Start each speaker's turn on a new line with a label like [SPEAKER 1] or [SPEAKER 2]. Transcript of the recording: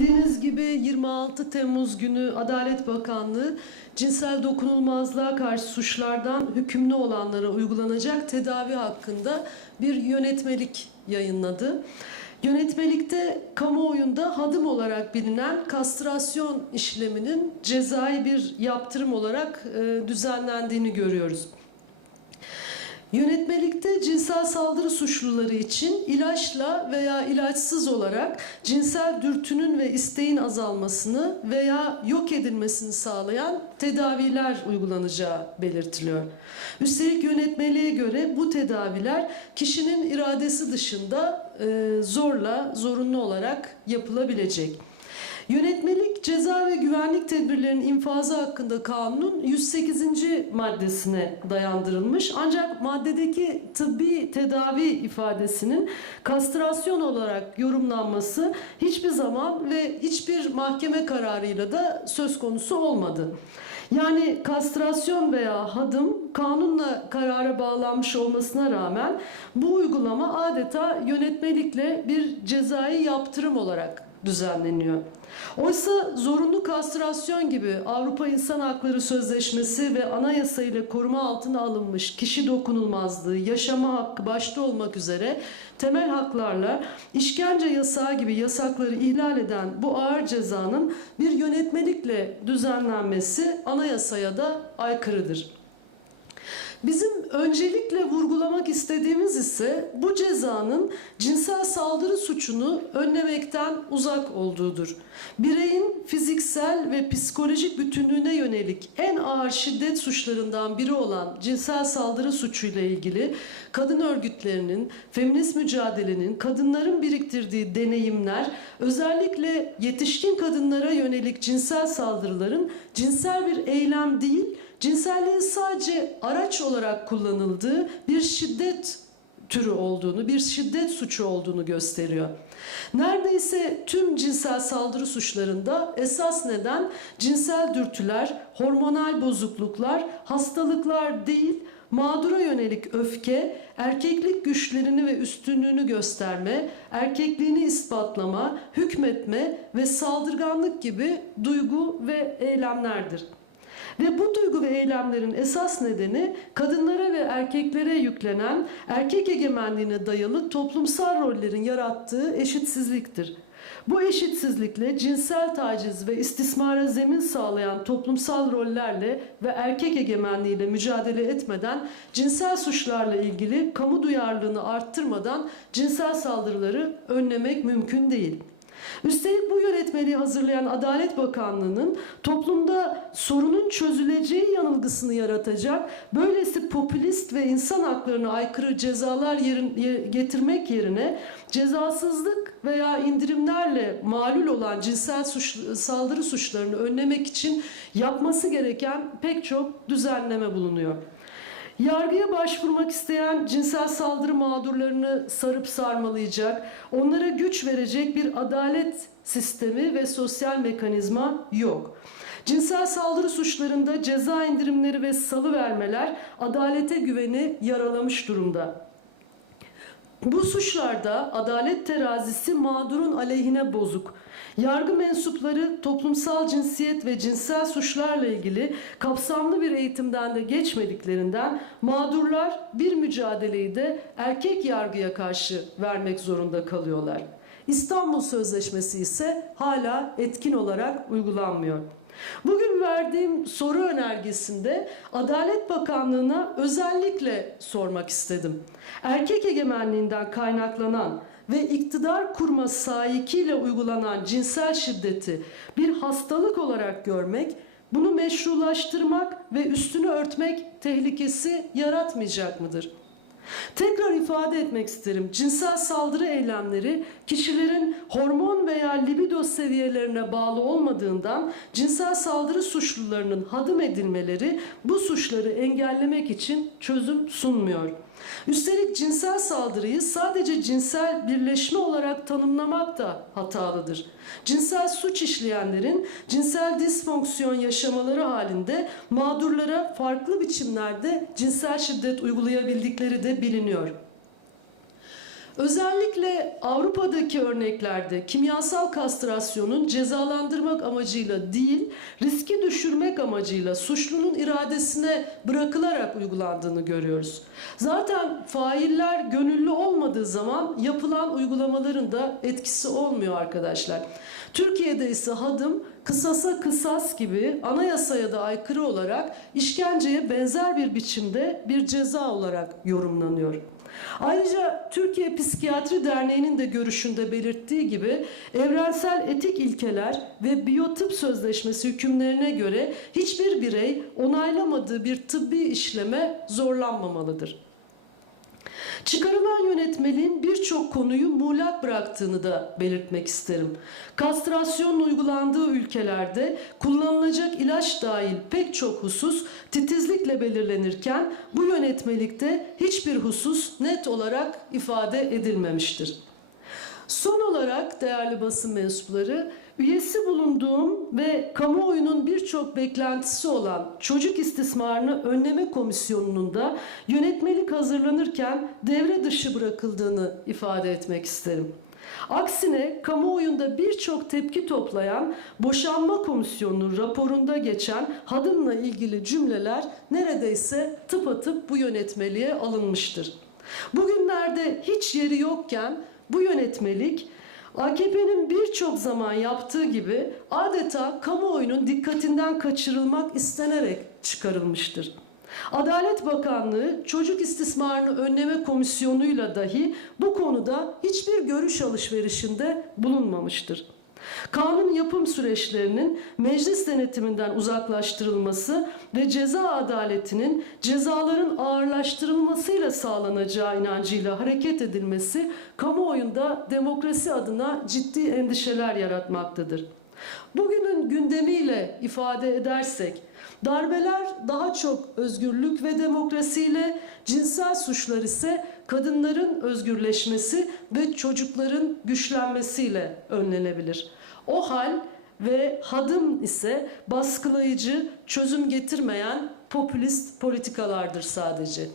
[SPEAKER 1] Bildiğiniz gibi 26 Temmuz günü Adalet Bakanlığı cinsel dokunulmazlığa karşı suçlardan hükümlü olanlara uygulanacak tedavi hakkında bir yönetmelik yayınladı. Yönetmelikte kamuoyunda hadım olarak bilinen kastrasyon işleminin cezai bir yaptırım olarak e, düzenlendiğini görüyoruz. Yönetmelikte cinsel saldırı suçluları için ilaçla veya ilaçsız olarak cinsel dürtünün ve isteğin azalmasını veya yok edilmesini sağlayan tedaviler uygulanacağı belirtiliyor. Üstelik yönetmeliğe göre bu tedaviler kişinin iradesi dışında e, zorla, zorunlu olarak yapılabilecek. Yönetmelik ceza ve güvenlik tedbirlerinin infazı hakkında kanunun 108. maddesine dayandırılmış. Ancak maddedeki tıbbi tedavi ifadesinin kastrasyon olarak yorumlanması hiçbir zaman ve hiçbir mahkeme kararıyla da söz konusu olmadı. Yani kastrasyon veya hadım kanunla karara bağlanmış olmasına rağmen bu uygulama adeta yönetmelikle bir cezai yaptırım olarak düzenleniyor. Oysa zorunlu kastrasyon gibi Avrupa İnsan Hakları Sözleşmesi ve anayasa ile koruma altına alınmış kişi dokunulmazlığı, yaşama hakkı başta olmak üzere temel haklarla işkence yasağı gibi yasakları ihlal eden bu ağır cezanın bir yönetmelikle düzenlenmesi anayasaya da aykırıdır. Bizim öncelikle vurgulamak istediğimiz ise bu cezanın cinsel saldırı suçunu önlemekten uzak olduğudur. Bireyin fiziksel ve psikolojik bütünlüğüne yönelik en ağır şiddet suçlarından biri olan cinsel saldırı suçuyla ilgili kadın örgütlerinin, feminist mücadelenin, kadınların biriktirdiği deneyimler, özellikle yetişkin kadınlara yönelik cinsel saldırıların cinsel bir eylem değil, cinselliğin sadece araç olarak kullanıldığı bir şiddet türü olduğunu, bir şiddet suçu olduğunu gösteriyor. Neredeyse tüm cinsel saldırı suçlarında esas neden cinsel dürtüler, hormonal bozukluklar, hastalıklar değil, mağdura yönelik öfke, erkeklik güçlerini ve üstünlüğünü gösterme, erkekliğini ispatlama, hükmetme ve saldırganlık gibi duygu ve eylemlerdir. Ve bu duygu ve eylemlerin esas nedeni kadınlara ve erkeklere yüklenen erkek egemenliğine dayalı toplumsal rollerin yarattığı eşitsizliktir. Bu eşitsizlikle cinsel taciz ve istismara zemin sağlayan toplumsal rollerle ve erkek egemenliğiyle mücadele etmeden cinsel suçlarla ilgili kamu duyarlılığını arttırmadan cinsel saldırıları önlemek mümkün değil. Üstelik bu yönetmeliği hazırlayan Adalet Bakanlığı'nın toplumda sorunun çözüleceği yanılgısını yaratacak böylesi popülist ve insan haklarına aykırı cezalar yerin, ye- getirmek yerine cezasızlık veya indirimlerle malul olan cinsel suç, saldırı suçlarını önlemek için yapması gereken pek çok düzenleme bulunuyor. Yargıya başvurmak isteyen cinsel saldırı mağdurlarını sarıp sarmalayacak, onlara güç verecek bir adalet sistemi ve sosyal mekanizma yok. Cinsel saldırı suçlarında ceza indirimleri ve salı vermeler adalete güveni yaralamış durumda. Bu suçlarda adalet terazisi mağdurun aleyhine bozuk. Yargı mensupları toplumsal cinsiyet ve cinsel suçlarla ilgili kapsamlı bir eğitimden de geçmediklerinden mağdurlar bir mücadeleyi de erkek yargıya karşı vermek zorunda kalıyorlar. İstanbul Sözleşmesi ise hala etkin olarak uygulanmıyor. Bugün verdiğim soru önergesinde Adalet Bakanlığı'na özellikle sormak istedim. Erkek egemenliğinden kaynaklanan ve iktidar kurma sahikiyle uygulanan cinsel şiddeti bir hastalık olarak görmek, bunu meşrulaştırmak ve üstünü örtmek tehlikesi yaratmayacak mıdır? Tekrar ifade etmek isterim. Cinsel saldırı eylemleri kişilerin hormon veya libido seviyelerine bağlı olmadığından cinsel saldırı suçlularının hadım edilmeleri bu suçları engellemek için çözüm sunmuyor. Üstelik cinsel saldırıyı sadece cinsel birleşme olarak tanımlamak da hatalıdır. Cinsel suç işleyenlerin cinsel disfonksiyon yaşamaları halinde mağdurlara farklı biçimlerde cinsel şiddet uygulayabildikleri de biliniyor. Özellikle Avrupa'daki örneklerde kimyasal kastrasyonun cezalandırmak amacıyla değil, riski düşürmek amacıyla suçlunun iradesine bırakılarak uygulandığını görüyoruz. Zaten failler gönüllü olmadığı zaman yapılan uygulamaların da etkisi olmuyor arkadaşlar. Türkiye'de ise hadım kısasa kısas gibi anayasaya da aykırı olarak işkenceye benzer bir biçimde bir ceza olarak yorumlanıyor. Ayrıca Türkiye Psikiyatri Derneği'nin de görüşünde belirttiği gibi evrensel etik ilkeler ve biyotip sözleşmesi hükümlerine göre hiçbir birey onaylamadığı bir tıbbi işleme zorlanmamalıdır. Çıkarılan yönetmeliğin birçok konuyu muğlak bıraktığını da belirtmek isterim. Kastrasyonun uygulandığı ülkelerde kullanılacak ilaç dahil pek çok husus titizlikle belirlenirken bu yönetmelikte hiçbir husus net olarak ifade edilmemiştir. Son olarak değerli basın mensupları, üyesi bulunduğum ve kamuoyunun birçok beklentisi olan Çocuk İstismarını Önleme Komisyonu'nun da yönetmelik hazırlanırken devre dışı bırakıldığını ifade etmek isterim. Aksine kamuoyunda birçok tepki toplayan Boşanma Komisyonu'nun raporunda geçen hadımla ilgili cümleler neredeyse tıpatıp bu yönetmeliğe alınmıştır. Bugünlerde hiç yeri yokken bu yönetmelik AKP'nin birçok zaman yaptığı gibi adeta kamuoyunun dikkatinden kaçırılmak istenerek çıkarılmıştır. Adalet Bakanlığı Çocuk İstismarını Önleme Komisyonu'yla dahi bu konuda hiçbir görüş alışverişinde bulunmamıştır. Kanun yapım süreçlerinin meclis denetiminden uzaklaştırılması ve ceza adaletinin cezaların ağırlaştırılmasıyla sağlanacağı inancıyla hareket edilmesi kamuoyunda demokrasi adına ciddi endişeler yaratmaktadır. Bugünün gündemiyle ifade edersek darbeler daha çok özgürlük ve demokrasiyle, cinsel suçlar ise kadınların özgürleşmesi ve çocukların güçlenmesiyle önlenebilir. O hal ve hadım ise baskılayıcı, çözüm getirmeyen popülist politikalardır sadece.